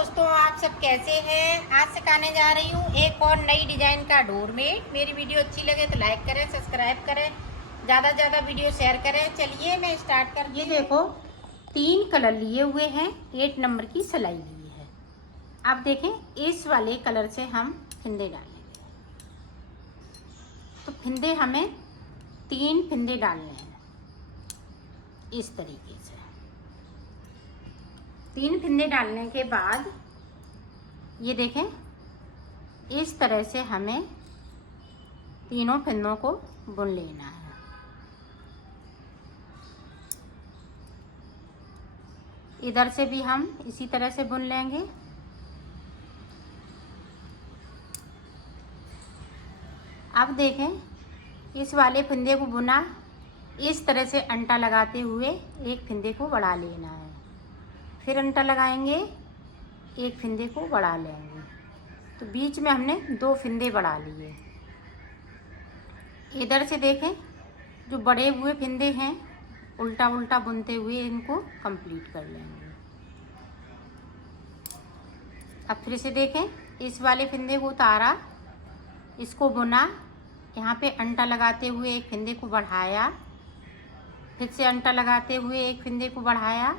दोस्तों, आप सब कैसे हैं। आज सिखाने जा रही हूँ एक और नई डिजाइन का डोरमेट। मेरी वीडियो अच्छी लगे तो लाइक करें, सब्सक्राइब करें, ज़्यादा से ज़्यादा वीडियो शेयर करें। चलिए मैं स्टार्ट कर। ये देखो 3 कलर लिए हुए हैं, 8 नंबर की सिलाई ली है। अब देखें इस वाले कलर से हम फिंदे डालेंगे। तो फिंदे हमें 3 फिंदे डालने हैं इस तरीके से। 3 फिंदे डालने के बाद ये देखें इस तरह से हमें तीनों फिंदों को बुन लेना है। इधर से भी हम इसी तरह से बुन लेंगे। अब देखें इस वाले फिंदे को बुना, इस तरह से अंटा लगाते हुए एक फिंदे को बढ़ा लेना है, फिर अंटा लगाएंगे, एक फिंदे को बढ़ा लेंगे। तो बीच में हमने 2 फिंदे बढ़ा लिए। इधर से देखें जो बड़े हुए फिंदे हैं उल्टा उल्टा बुनते हुए इनको कंप्लीट कर लेंगे। अब फिर से देखें इस वाले फिंदे को उतारा, इसको बुना, यहाँ पे अंटा लगाते हुए एक फिंदे को बढ़ाया, फिर से अंटा लगाते हुए एक फिंदे को बढ़ाया।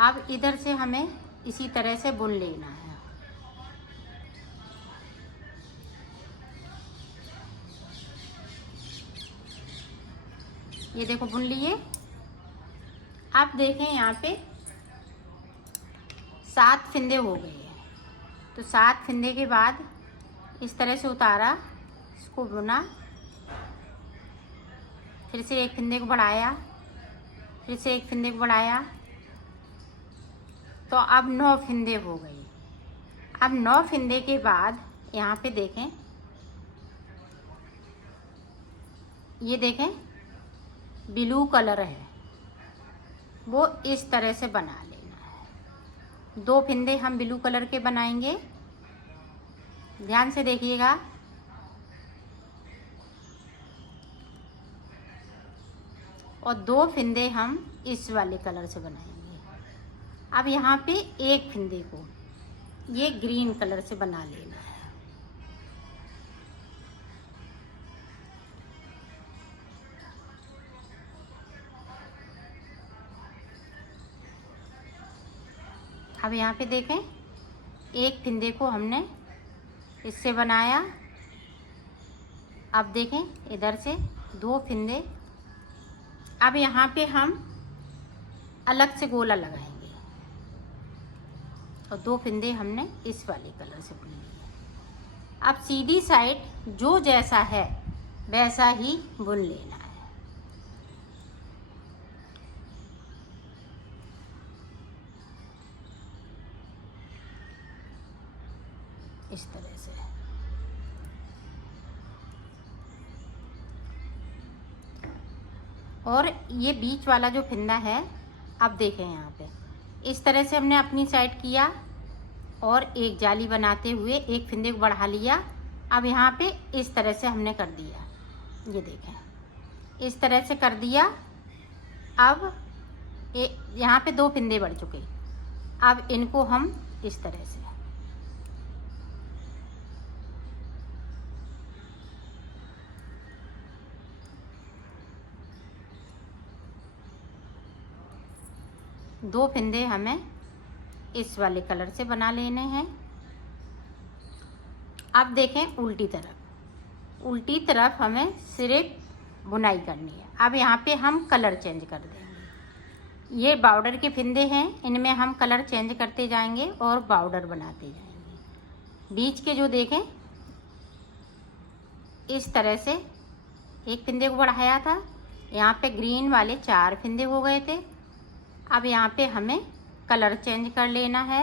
अब इधर से हमें इसी तरह से बुन लेना है। ये देखो बुन लिए। अब देखें यहाँ पे 7 फिंदे हो गए हैं। तो 7 फिंदे के बाद इस तरह से उतारा, इसको बुना, फिर से एक फिंदे को बढ़ाया, फिर से एक फिंदे को बढ़ाया। तो अब 9 फिंदे हो गए। अब 9 फिंदे के बाद यहाँ पे देखें, ये देखें ब्लू कलर है, वो इस तरह से बना लेना है। 2 फिंदे हम ब्लू कलर के बनाएंगे, ध्यान से देखिएगा। और 2 फिंदे हम इस वाले कलर से बनाएंगे। अब यहाँ पे एक फिंदे को ये ग्रीन कलर से बना लेना है। अब यहाँ पे देखें एक फिंदे को हमने इससे बनाया। अब देखें इधर से 2 फिंदे। अब यहाँ पे हम अलग से गोला लगाएंगे और 2 फिंदे हमने इस वाले कलर से बुन लिए। अब सीधी साइड जो जैसा है वैसा ही बुन लेना है। इस तरह से। और ये बीच वाला जो फिंदा है, अब देखें यहाँ पे इस तरह से हमने अपनी साइड किया और एक जाली बनाते हुए एक फिंदे को बढ़ा लिया। अब यहाँ पे इस तरह से हमने कर दिया, ये देखें इस तरह से कर दिया। अब यहाँ पे 2 फिंदे बढ़ चुके। अब इनको हम इस तरह से दो फिंदे हमें इस वाले कलर से बना लेने हैं। अब देखें उल्टी तरफ हमें सिर्फ बुनाई करनी है। अब यहाँ पे हम कलर चेंज कर देंगे। ये बॉर्डर के फिंदे हैं, इनमें हम कलर चेंज करते जाएंगे और बॉर्डर बनाते जाएंगे। बीच के जो देखें इस तरह से एक फिंदे को बढ़ाया था, यहाँ पे ग्रीन वाले 4 फिंदे हो गए थे। अब यहाँ पे हमें कलर चेंज कर लेना है।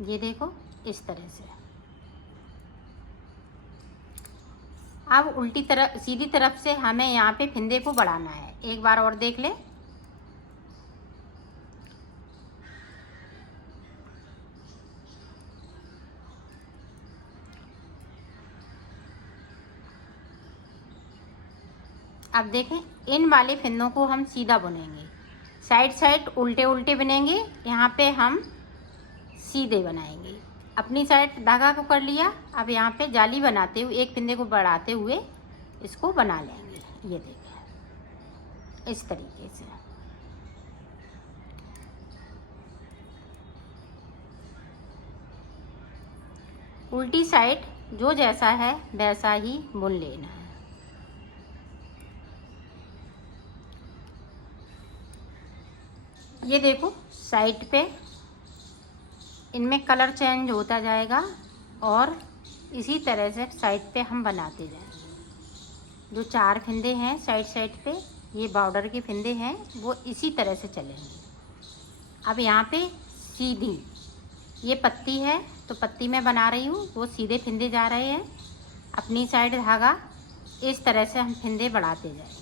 ये देखो इस तरह से। अब उल्टी तरफ सीधी तरफ से हमें यहाँ पे फिंदे को बढ़ाना है। एक बार और देख ले। अब देखें, इन वाले फिंदों को हम सीधा बुनेंगे, साइड साइड उल्टे उल्टे बुनेंगे, यहाँ पे हम सीधे बनाएंगे। अपनी साइड धागा को कर लिया, अब यहाँ पे जाली बनाते हुए एक फिंदे को बढ़ाते हुए इसको बना लेंगे। ये देखें इस तरीके से। उल्टी साइड जो जैसा है वैसा ही बुन लेना है। ये देखो साइड पे इनमें कलर चेंज होता जाएगा और इसी तरह से साइड पे हम बनाते जाएंगे। जो 4 फिंदे हैं साइड साइड पे, ये बॉर्डर के फिंदे हैं, वो इसी तरह से चलेंगे। अब यहाँ पे सीधी ये पत्ती है तो पत्ती मैं बना रही हूँ, वो सीधे फिंदे जा रहे हैं। अपनी साइड धागा इस तरह से हम फिंदे बढ़ाते जाएंगे।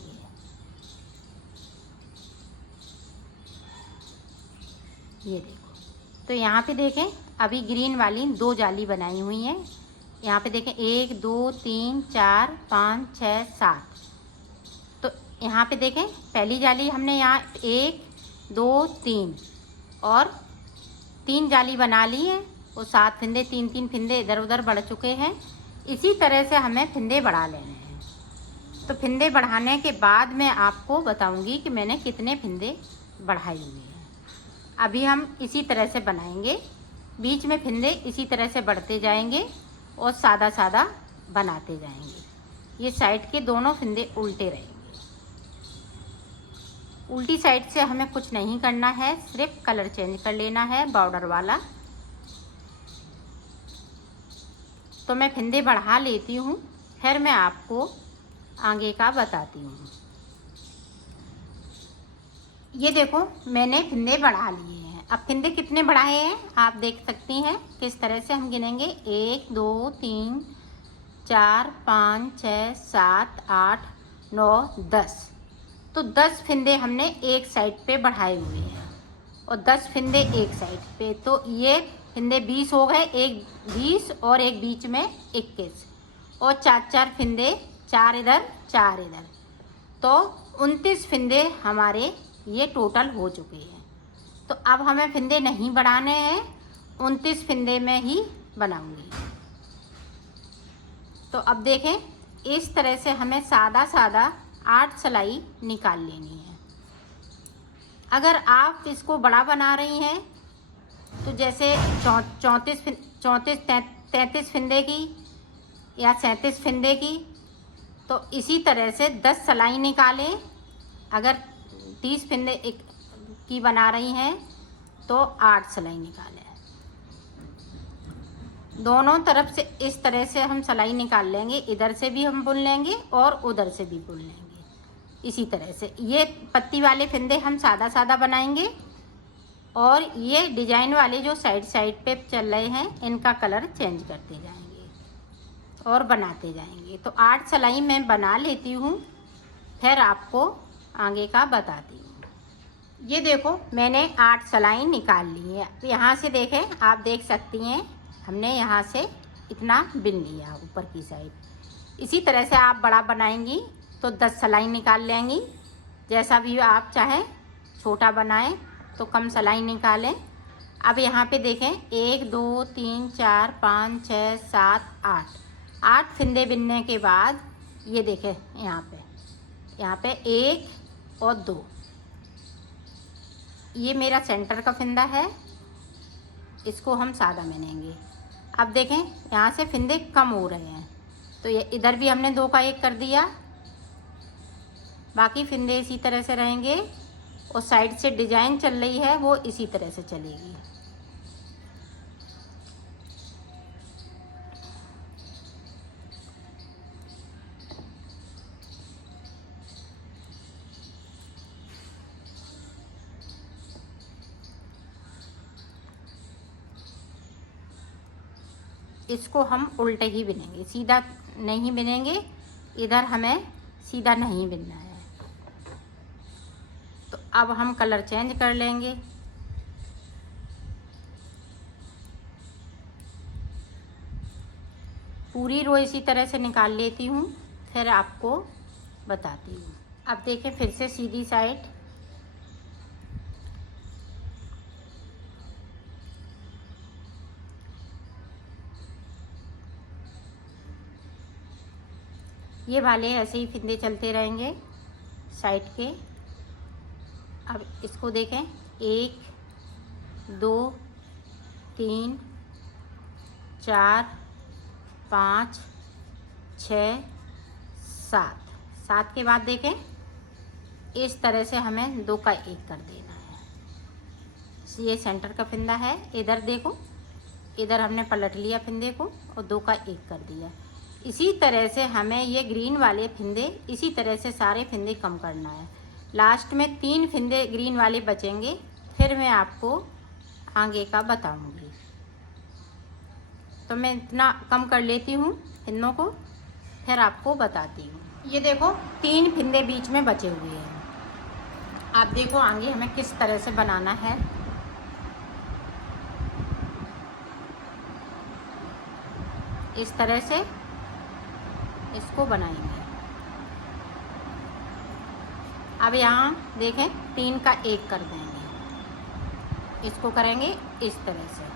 ये देखो, तो यहाँ पे देखें अभी ग्रीन वाली 2 जाली बनाई हुई हैं। यहाँ पे देखें 1 2 3 4 5 6 7। तो यहाँ पे देखें पहली जाली हमने यहाँ 1 2 3 और 3 जाली बना ली है, वो 7 फिंदे 3 फिंदे इधर उधर बढ़ चुके हैं। इसी तरह से हमें फिंदे बढ़ा लेने हैं। तो फिंदे बढ़ाने के बाद मैं आपको बताऊंगी कि मैंने कितने फिंदे बढ़ाए हुए हैं। अभी हम इसी तरह से बनाएंगे, बीच में फिंदे इसी तरह से बढ़ते जाएंगे और सादा सादा बनाते जाएंगे। ये साइड के दोनों फिंदे उल्टे रहेंगे। उल्टी साइड से हमें कुछ नहीं करना है, सिर्फ कलर चेंज कर लेना है बॉर्डर वाला। तो मैं फिंदे बढ़ा लेती हूँ, फिर मैं आपको आगे का बताती हूँ। ये देखो मैंने फिंदे बढ़ा लिए हैं। अब फिंदे कितने बढ़ाए हैं आप देख सकती हैं। किस तरह से हम गिनेंगे, 1 2 3 4 5 6 7 8 9 10। तो 10 फिंदे हमने एक साइड पे बढ़ाए हुए हैं और 10 फिंदे एक साइड पे। तो ये फिंदे 20 हो गए, एक 20 और एक बीच में 21 और 4 फिंदे, 4 इधर 4 इधर। तो 29 फिंदे हमारे ये टोटल हो चुके हैं। तो अब हमें फिंदे नहीं बढ़ाने हैं, 29 फिंदे में ही बनाऊंगी। तो अब देखें इस तरह से हमें सादा सादा 8 सिलाई निकाल लेनी है। अगर आप इसको बड़ा बना रही हैं तो जैसे 33 फिंदे की या 37 फिंदे की, तो इसी तरह से 10 सिलाई निकालें। अगर 30 फिंदे की बना रही हैं तो 8 सिलाई निकालें। दोनों तरफ से इस तरह से हम सिलाई निकाल लेंगे। इधर से भी हम बुन लेंगे और उधर से भी बुन लेंगे। इसी तरह से ये पत्ती वाले फिंदे हम सादा सादा बनाएंगे और ये डिजाइन वाले जो साइड साइड पे चल रहे हैं इनका कलर चेंज करते जाएंगे और बनाते जाएंगे। तो 8 सिलाई मैं बना लेती हूँ, फिर आपको आगे का बताती हूँ। ये देखो मैंने 8 सिलाई निकाल ली है। तो यहाँ से देखें, आप देख सकती हैं हमने यहाँ से इतना बिन लिया ऊपर की साइड। इसी तरह से आप बड़ा बनाएंगी तो 10 सिलाई निकाल लेंगी। जैसा भी आप चाहें, छोटा बनाएं तो कम सिलाई निकालें। अब यहाँ पे देखें 1 2 3 4 5 6 7 8 फिंदे बिनने के बाद ये देखें यहाँ पे 1 और 2, ये मेरा सेंटर का फिंदा है, इसको हम सादा बिनेंगे। अब देखें यहाँ से फिंदे कम हो रहे हैं तो ये इधर भी हमने 2 का 1 कर दिया। बाकी फिंदे इसी तरह से रहेंगे और साइड से डिजाइन चल रही है वो इसी तरह से चलेगी। इसको हम उल्टे ही बिनेंगे, सीधा नहीं बिनेंगे। इधर हमें सीधा नहीं बिनना है। तो अब हम कलर चेंज कर लेंगे। पूरी रो इसी तरह से निकाल लेती हूँ, फिर आपको बताती हूँ। अब देखें फिर से सीधी साइड, ये वाले ऐसे ही फिंदे चलते रहेंगे साइड के। अब इसको देखें, 1 2 3 4 5 6 7 के बाद देखें इस तरह से हमें 2 का 1 कर देना है। ये सेंटर का फिंदा है। इधर देखो, इधर हमने पलट लिया फिंदे को और 2 का 1 कर दिया। इसी तरह से हमें ये ग्रीन वाले फिंदे, इसी तरह से सारे फिंदे कम करना है। लास्ट में 3 फिंदे ग्रीन वाले बचेंगे, फिर मैं आपको आगे का बताऊंगी। तो मैं इतना कम कर लेती हूँ फिंदों को, फिर आपको बताती हूँ। ये देखो 3 फिंदे बीच में बचे हुए हैं। आप देखो आगे हमें किस तरह से बनाना है। इस तरह से इसको बनाएंगे। अब यहाँ देखें 3 का 1 कर देंगे। इसको करेंगे इस तरह से,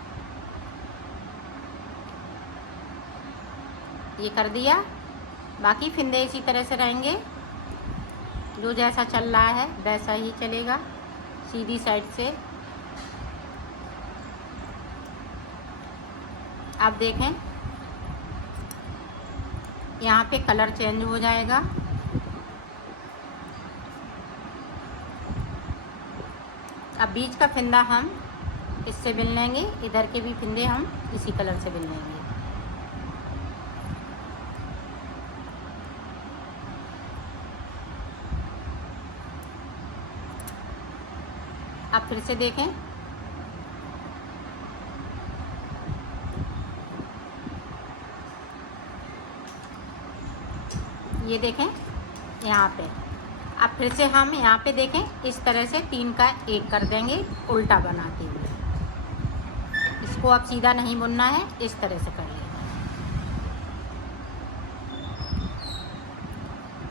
ये कर दिया। बाकी फिंदे इसी तरह से रहेंगे, जो जैसा चल रहा है वैसा ही चलेगा सीधी साइड से। अब देखें यहाँ पे कलर चेंज हो जाएगा। अब बीच का फिंदा हम इससे बिन लेंगे, इधर के भी फिंदे हम इसी कलर से बिन लेंगे। अब फिर से देखें, ये देखें यहाँ पे। अब फिर से हम यहाँ पे देखें इस तरह से 3 का 1 कर देंगे उल्टा बनाते हुए। इसको अब सीधा नहीं बुनना है, इस तरह से कर लेना।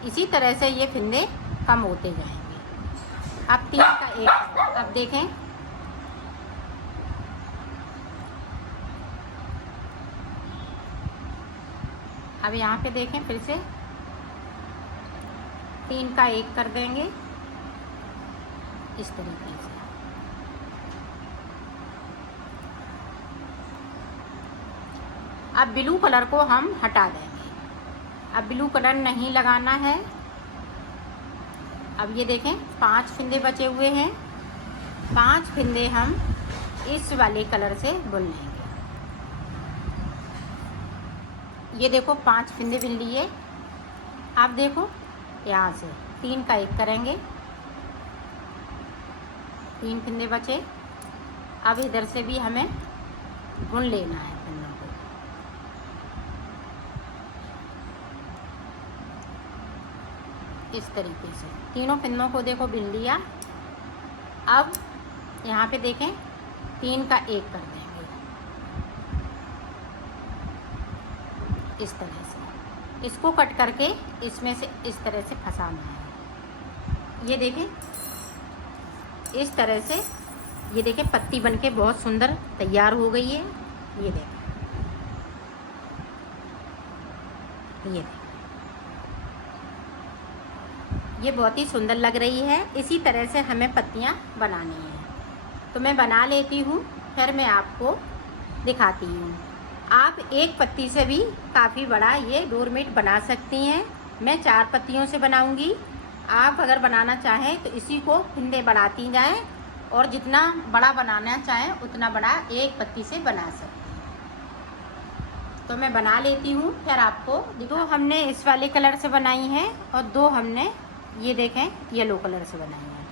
इसी तरह से ये फिंदे कम होते जाएंगे। अब 3 का 1, अब देखें अब यहाँ पे देखें फिर से 3 का 1 कर देंगे इस तरीके से। अब ब्लू कलर को हम हटा देंगे। अब ब्लू कलर नहीं लगाना है। अब ये देखें 5 फिंदे बचे हुए हैं। 5 फिंदे हम इस वाले कलर से बुन लेंगे। ये देखो 5 फिंदे बुन लिए। आप देखो यहाँ से 3 का 1 करेंगे, 3 फिंदे बचे। अब इधर से भी हमें बुन लेना है फिंदों को। इस तरीके से तीनों फिंदों को देखो बिन लिया। अब यहाँ पे देखें 3 का 1 कर देंगे इस तरह से। इसको कट करके इसमें से इस तरह से फंसाना है। ये देखें इस तरह से, ये देखें पत्ती बनके बहुत सुंदर तैयार हो गई है। ये देखें, ये देखें, ये बहुत ही सुंदर लग रही है। इसी तरह से हमें पत्तियां बनानी है। तो मैं बना लेती हूँ, फिर मैं आपको दिखाती हूँ। आप एक पत्ती से भी काफ़ी बड़ा ये डोरमेट बना सकती हैं। मैं 4 पत्तियों से बनाऊंगी। आप अगर बनाना चाहें तो इसी को फिंदे बढ़ाती जाएं और जितना बड़ा बनाना चाहें उतना बड़ा एक पत्ती से बना सकते हैं। तो मैं बना लेती हूँ, फिर आपको। 2 हमने इस वाले कलर से बनाई हैं और 2 हमने ये देखें येलो कलर से बनाई हैं।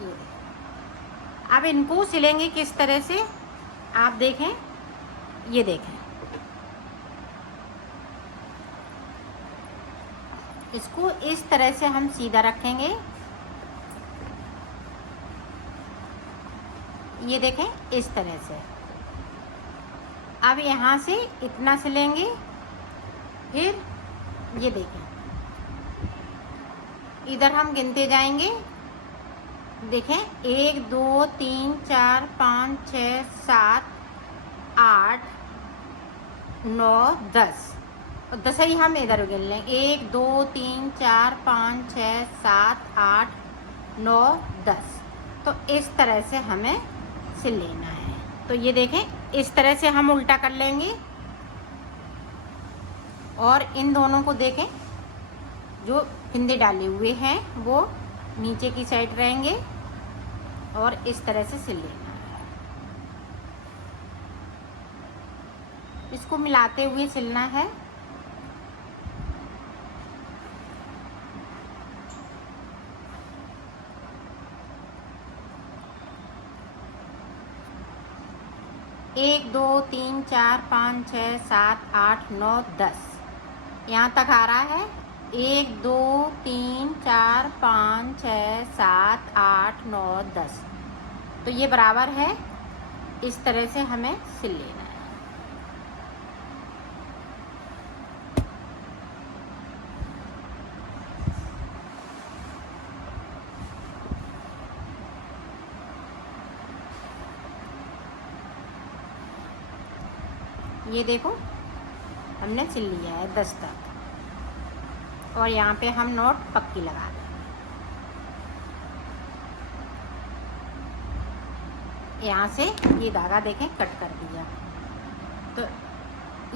ये देखें। अब इनको सिलेंगे किस तरह से, आप देखें। ये देखें, इसको इस तरह से हम सीधा रखेंगे। ये देखें इस तरह से। अब यहाँ से इतना सिलेंगे, फिर ये देखें इधर हम गिनते जाएंगे। देखें 1 2 3 4 5 6 7 8 9 10 और 10 ही हम इधर गिन लें। 1 2 3 4 5 6 7 8 9 10। तो इस तरह से हमें सिल लेना है। तो ये देखें इस तरह से हम उल्टा कर लेंगे और इन दोनों को देखें, जो फिंदे डाले हुए हैं वो नीचे की साइड रहेंगे और इस तरह से सिल लेना है। इसको मिलाते हुए सिलना है। एक 2 3 4 5 6 7 8 9 10 यहाँ तक आ रहा है। 1 2 3 4 5 6 7 8 9 10। तो ये बराबर है। इस तरह से हमें सिल लेना है। ये देखो हमने सिल लिया है 10 तक और यहाँ पे हम नॉट पक्की लगा दें। यहाँ से ये धागा देखें कट कर दिया। तो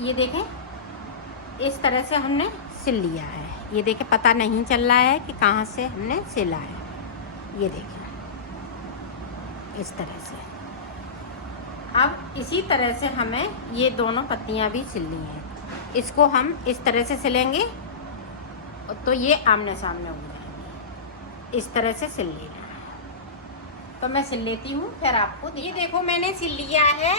ये देखें इस तरह से हमने सिल लिया है। ये देखें पता नहीं चल रहा है कि कहाँ से हमने सिला है। ये देखें इस तरह से। अब इसी तरह से हमें ये दोनों पत्तियाँ भी सिलनी हैं। इसको हम इस तरह से सिलेंगे तो ये आमने सामने हो जाएंगे। इस तरह से सिल लेना है। तो मैं सिल लेती हूँ फिर आपको। ये देखो मैंने सिल लिया है।